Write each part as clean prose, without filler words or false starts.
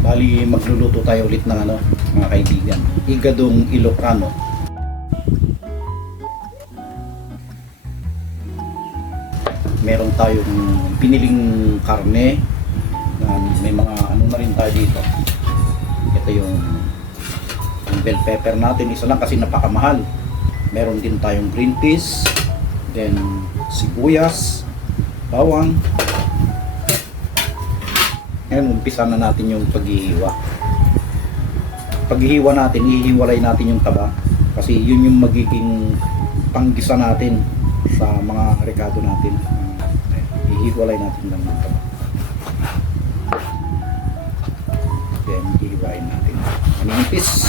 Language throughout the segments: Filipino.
Bali, magluluto tayo ulit ng ano, mga kaibigan. Igadong Ilocano. Meron tayong piniling karne. May mga ano na rin tayo dito. Ito yung bell pepper natin. Isa lang kasi napakamahal. Meron din tayong green peas. Then, sibuyas, bawang. Ngayon, umpisa na natin yung paghihiwa. Paghihiwa natin, ihiwalay natin yung taba. Kasi yun yung magiging panggisa natin sa mga rekado natin. Ihiwalay natin lang yung taba. Then, ihiwain natin. Manipis.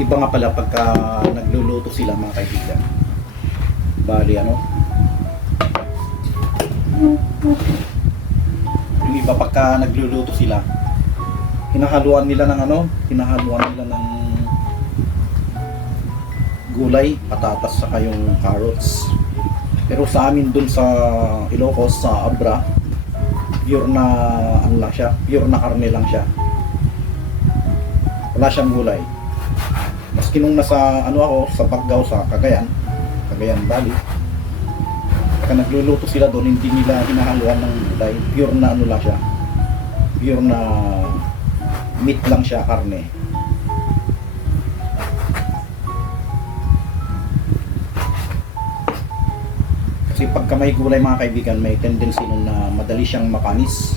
Iba nga pala pagka nagluluto sila mga kaibigan. Bali ano, yung iba pagka nagluluto sila, hinahaluan nila ng ano, hinahaluan nila ng gulay, patatas saka yung carrots. Pero sa amin dun sa Ilocos, sa Abra, pure na ano lang siya, pure na karne lang siya. Wala siyang gulay. Maski nung nasa ano ako sa Bagao sa Cagayan Valley, pagka nagluluto sila doon, hindi nila hinahaluan ng gulay, pure na ano lang siya, pure na meat lang siya, karne. Kasi pagka may gulay mga kaibigan, may tendency nun na madali siyang mapanis.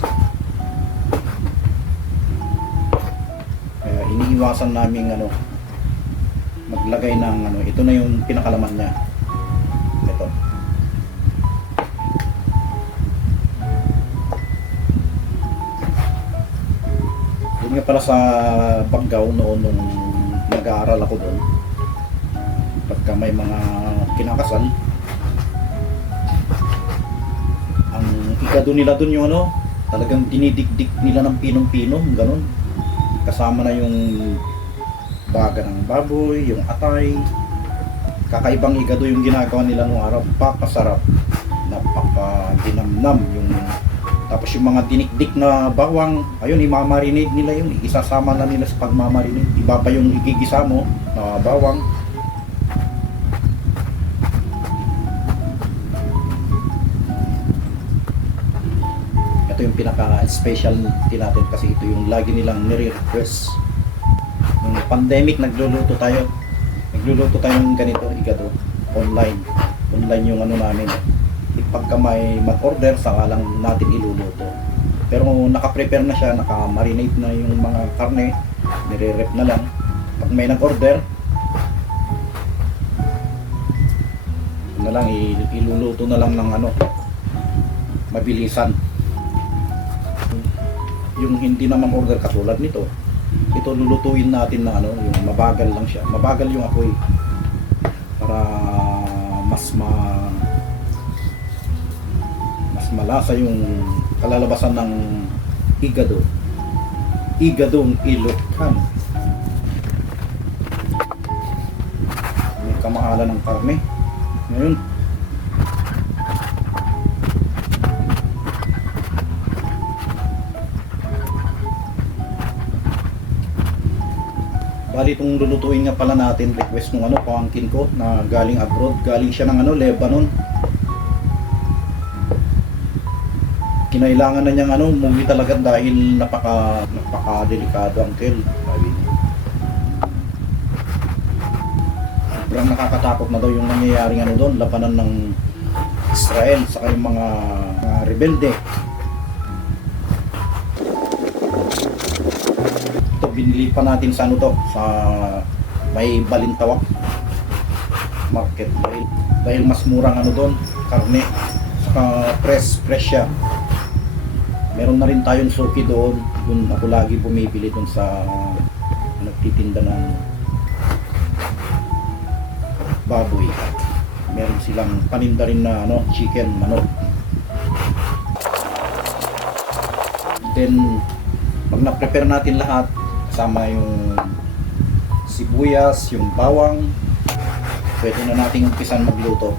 Kaya iniiwasan namin ano, maglagay ng ano, ito na yung pinakalaman niya. Ito. Yun nga pala sa Bagao noon nung nag-aaral ako doon. Pagka may mga kinakasal, ang igado nila doon yung ano, talagang dinidikdik nila ng pinong-pinong, ganun. Kasama na yung baga ng baboy, yung atay. Kakaibang igado yung ginagawa nila nung araw. Pakasarap, napaka-dinamnam yung, tapos yung mga dinikdik na bawang, ayun, imamarinate nila yun, isasama na nila sa pagmamarinate. Iba pa yung igigisa mo na bawang. Ito yung pinaka-specialty natin kasi ito yung lagi nilang nire-request. Nung pandemic, nagluluto tayo ng ganito, igado, online yung ano namin. Pagka may mag-order, saka lang natin iluluto. Pero naka-prepare na siya, naka-marinate na yung mga karne, nire-rep na lang. Pag may nag-order, na lang iluluto na lang ng ano, mabilisan. Yung hindi naman order katulad nito, ito lulutuin natin na ano, yung mabagal lang siya. Mabagal yung apoy para mas malasa yung kalalabasan ng igado. Igadong Ilocano. May kamahalan ng karne. Ngayon, bali itong lulutuin nga pala natin, request nung ano, pamangkin ko na galing abroad, galing siya ng ano, Lebanon. Kinailangan na niyang ano, umuwi talaga dahil napaka delikado ang kel. Sabi niya. Sobrang nakakatakot na daw yung nangyayaring ano doon, labanan ng Israel sa yung mga rebelde. Binili pa natin sa ano to, sa may Balintawak market, dahil mas murang ano doon, karne, saka fresh siya. Meron na rin tayong suki doon ako lagi bumibili doon sa nagtitinda ng baboy. Meron silang paninda rin na ano, chicken, manok. Then pag na-prepare natin lahat, kasama yung sibuyas, yung bawang, pwede na nating umpisan magluto.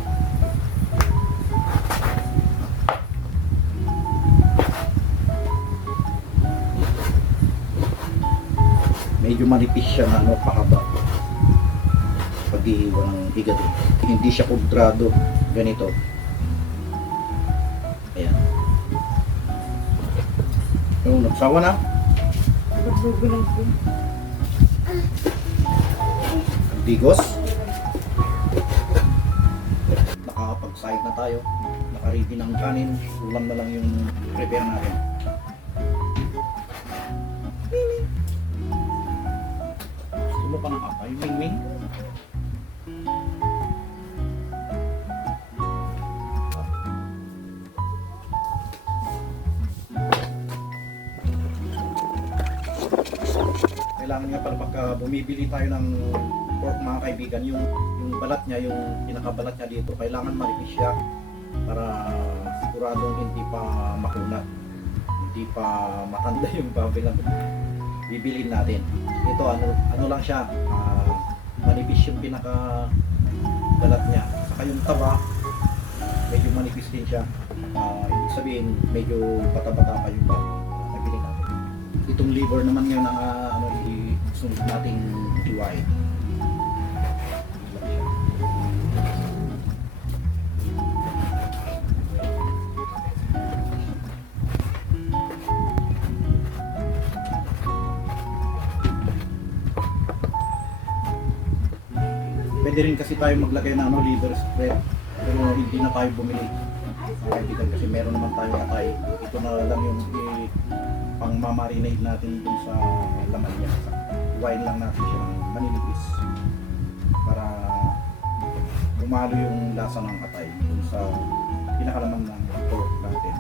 Medyo manipis siya na ano, pahaba. Paghihiwa ng higado. Hindi siya kudrado. Ganito. Ayan. So, nagsawa na. Digos. Nakakapag-side na tayo. Nakaready ng kanin. Ulam na lang yung prepare natin. Gusto mo pa ng apa? Yung wing-wing? Kailangan nga pala pagka bumibili tayo ng pork mga kaibigan, yung balat niya, yung pinakabalat niya dito, kailangan manipis siya para siguradong hindi pa makunat, hindi pa matanda yung baboy na bibilin natin. Ito ano lang siya, manipis yung pinaka balat niya. Saka yung taba, medyo manipis din siya. Ibig sabihin, medyo bata-bata pa yung baboy na nabili natin. Itong liver naman ngayon ang sunod nating hiwain. Pwede rin kasi tayo maglagay ng liver spread, pero hindi na tayo bumili. Kaibigan, kasi meron naman tayo atay. Ito na lang yung pang mamarinate natin dun sa laman niya. Iwain lang natin siya ng maninipis para umalo yung lasa ng atay dun sa pinakalaman ng pork natin.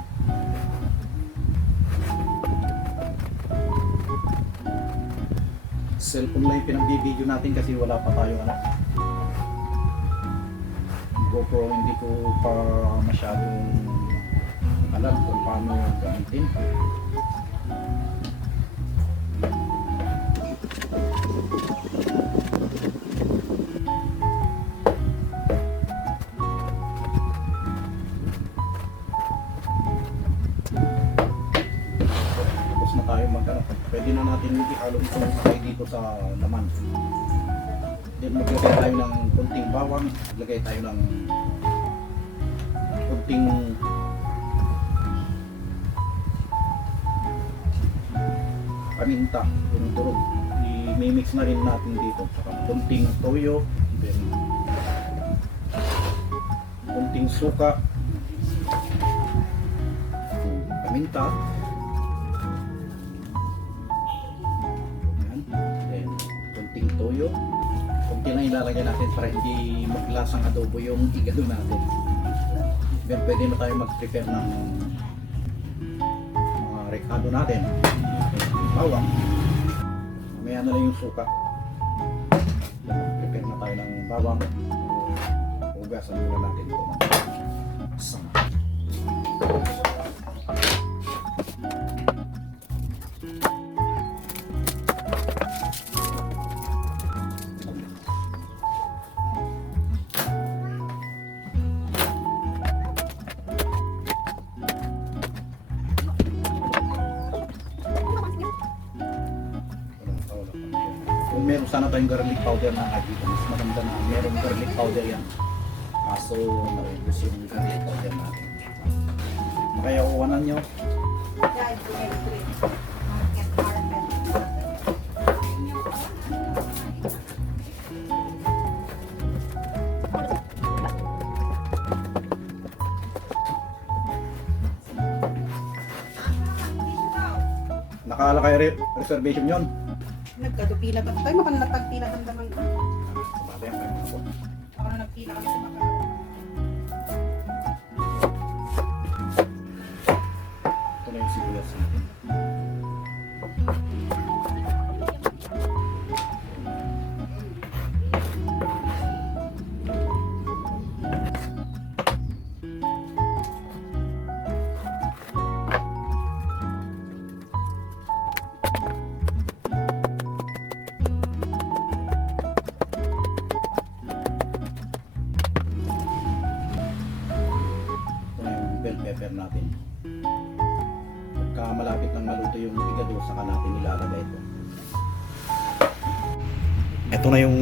Cellphone lang yung pinagbibideo natin kasi wala pa tayong GoPro, hindi ko pa masyadong alam kung paano gamitin. Tapos na tayo pwede na natin ihalo itong atay dito sa laman. Then maglagay tayo ng kunting bawang, maglagay tayo ng kunting paminta, yung durog. I-mix na rin natin dito. Saka kunting toyo, then kunting suka, paminta, then kunting toyo. Kunti lang ilalagay natin para hindi maglasang adobo yung higado natin. Then pwede na tayo mag-prepare ng mga recado natin. Bawang. Mamaya na lang yung suka. Prepare na tayo ng bawang. Hugasan muna natin ito. Sama. Kung meron sana tayong garlic powder na kaibigan, mas maganda na meron garlic powder yan. Kaso naubos yung garlic powder natin. Kaya uwanan nyo. Nakala kayo reservation yon. Nagkadupila ba tayo? Makanatagpila ka naman. Sabagay ang kayo mga po. Ako na nagpila kami sa baka. Ito na yung sibuyas natin. cover natin. Pagka malapit ng maluto yung igado, saka natin ilalagay ito. Ito na yung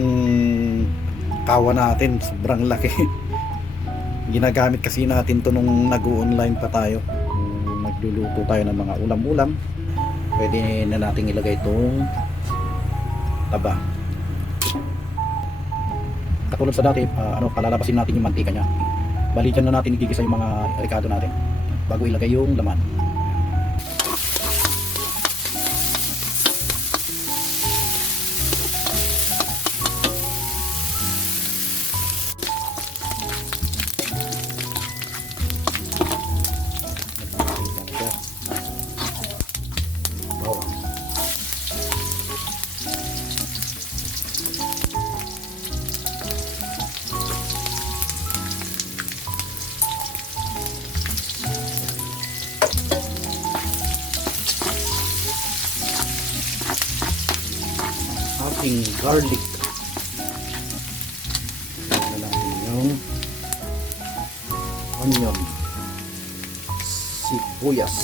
kawa natin, sobrang laki. Ginagamit kasi natin to nung nag-online pa tayo. Nung nagluluto tayo ng mga ulam-ulam, pwede na nating ilagay itong taba. Katulad sa dati, palalabasin natin yung mantika niya. Bali dyan na natin igigisa yung mga ricado natin bago ilagay yung laman. Bawang. Ating garlic. Lagyan natin yung onion, sibuyas,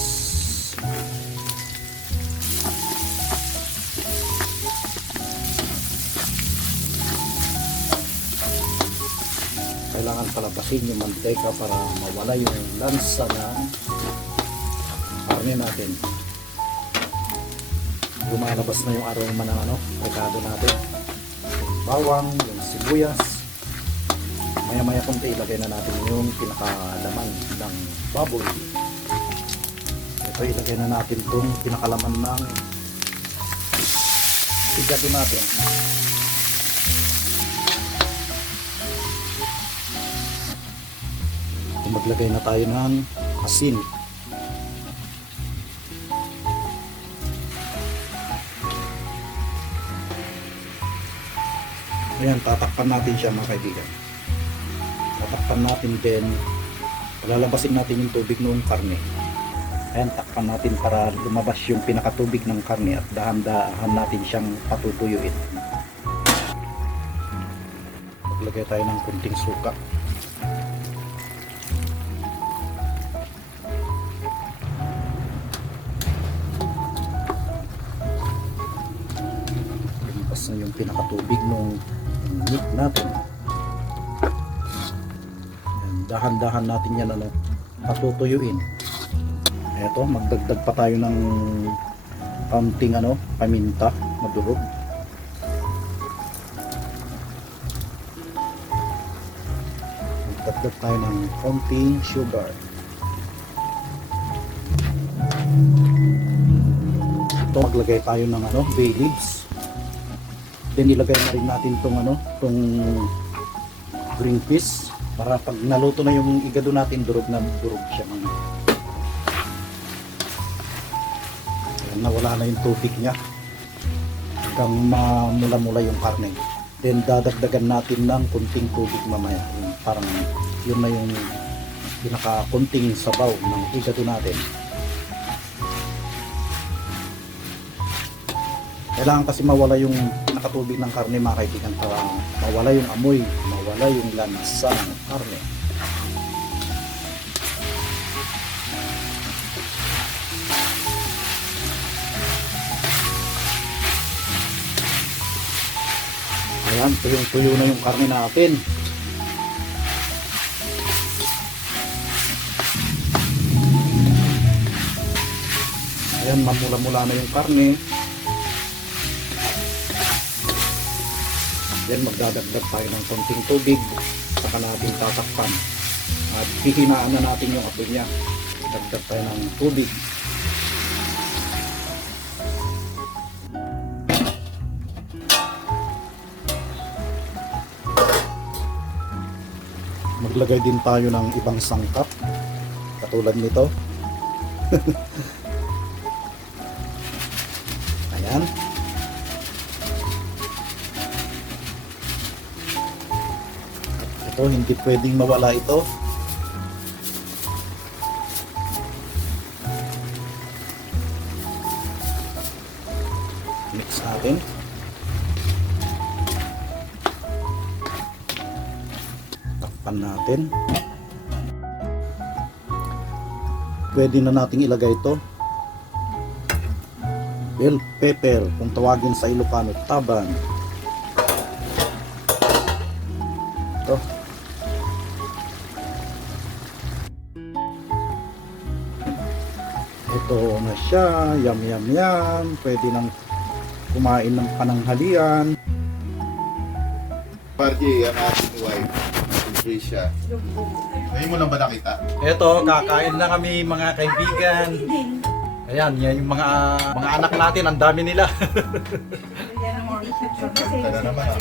kailangan palabasin yung mantika para mawala yung lansa ng karne natin. Lumalabas na yung aroma ng ricado natin, yung bawang, yung sibuyas. Maya maya kunti ilagay na natin yung pinakalaman ng baboy. Ito ilagay na natin itong pinakalaman ng igado natin. Maglagay na tayo ng asin. Ayan, tatakpan natin siya mga kaibigan. Tatakpan natin din. Lalabasin natin yung tubig ng karne. Ayan, takpan natin para lumabas yung pinakatubig ng karne at dahan-dahan natin siyang patutuyuin. Maglagay tayo ng kunting suka. Lumabas na yung pinakatubig ng meat natin. Ayan, dahan-dahan natin yan patutuyuin. Eto, magdagdag pa tayo ng kaunting paminta na durog. Magdagdag tayo ng kaunting sugar. Ito, maglagay tayo ng bay leaves. Then ilagay na rin natin tong green peas para pag naluto na yung igado natin, durog na durog siya. Nawala na yung tubig niya hanggang mamula-mula yung karne. Then dadagdagan natin ng kunting tubig mamaya. Parang yun na yung pinaka-kunting sabaw ng igado natin. Kailangan kasi mawala yung pinakatubig ng karne mga kaibigan para mawala yung amoy, mawala yung lansa ng karne. Ayan, tuyong-tuyo na yung karne natin. Ayan, mamula-mula na yung karne. Then magdadagdag tayo ng konting tubig, saka natin tatakpan. At hihinaan na natin yung apoy niya. Dagdag tayo ng tubig. Maglagay din tayo ng ibang sangkap katulad nito. Ayan. Ito, hindi pwedeng mawala ito. Mix natin. Takpan natin. pwede na nating ilagay ito. Bell pepper, kung tawagin sa Ilocano, tabang. Ito. Ito na siya, yum yum yum. Pwede nang kumain ng pananghalian. Party, ang ating wife, si Trisha. Ngayon mo lang ba nakita? Ito, kakain na kami mga kaibigan. Ayan, yan yung mga anak natin, ang dami nila. Kada naman ah.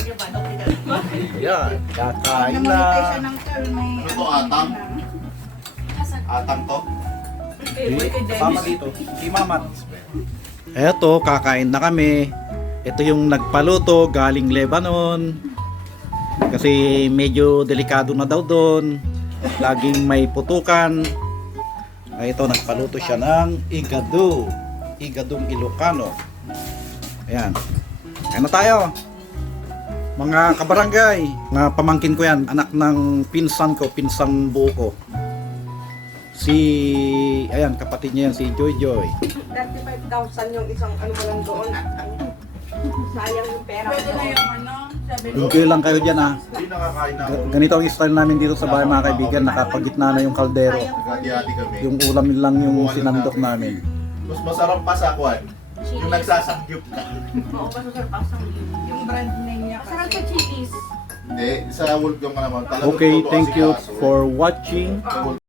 Ayan, kakain na. Namonetize siya ng girl, may Ano to, atang? Atang to? Sama dito, si Mamat. Eto, kakain na kami. Ito yung nagpaluto, galing Lebanon. Kasi medyo delikado na daw doon. Laging may putukan. Ay, ito, nagpaluto siya ng igado. Igadong Ilocano. Ayan. Kain na tayo. Mga kabarangay, mga pamangkin ko yan, anak ng pinsan ko, pinsang buo ko. Ayan, kapatid niya yan, si Joy Joy. 35,000 yung isang ano mo lang doon. Sayang yung pera Pwede na mo. yung ano, sabi Enjoy lang kayo dyan ha. Hindi nakakain na ako. Ganito ang style namin dito sa bahay mga kaibigan, nakapagitna na yung kaldero. Nagati-hati kami. Yung ulam lang yung sinandok namin. Mas masarap pa sa kwan. Yung nagsasagyup ka. Oo, pasusarpasang yun. yung brand name niya Masarap kasi. sa chilies. Hindi, sa Wolfgang ka naman. Talagang Okay, totoo thank si you Aso. for watching. Sa Wolfgang.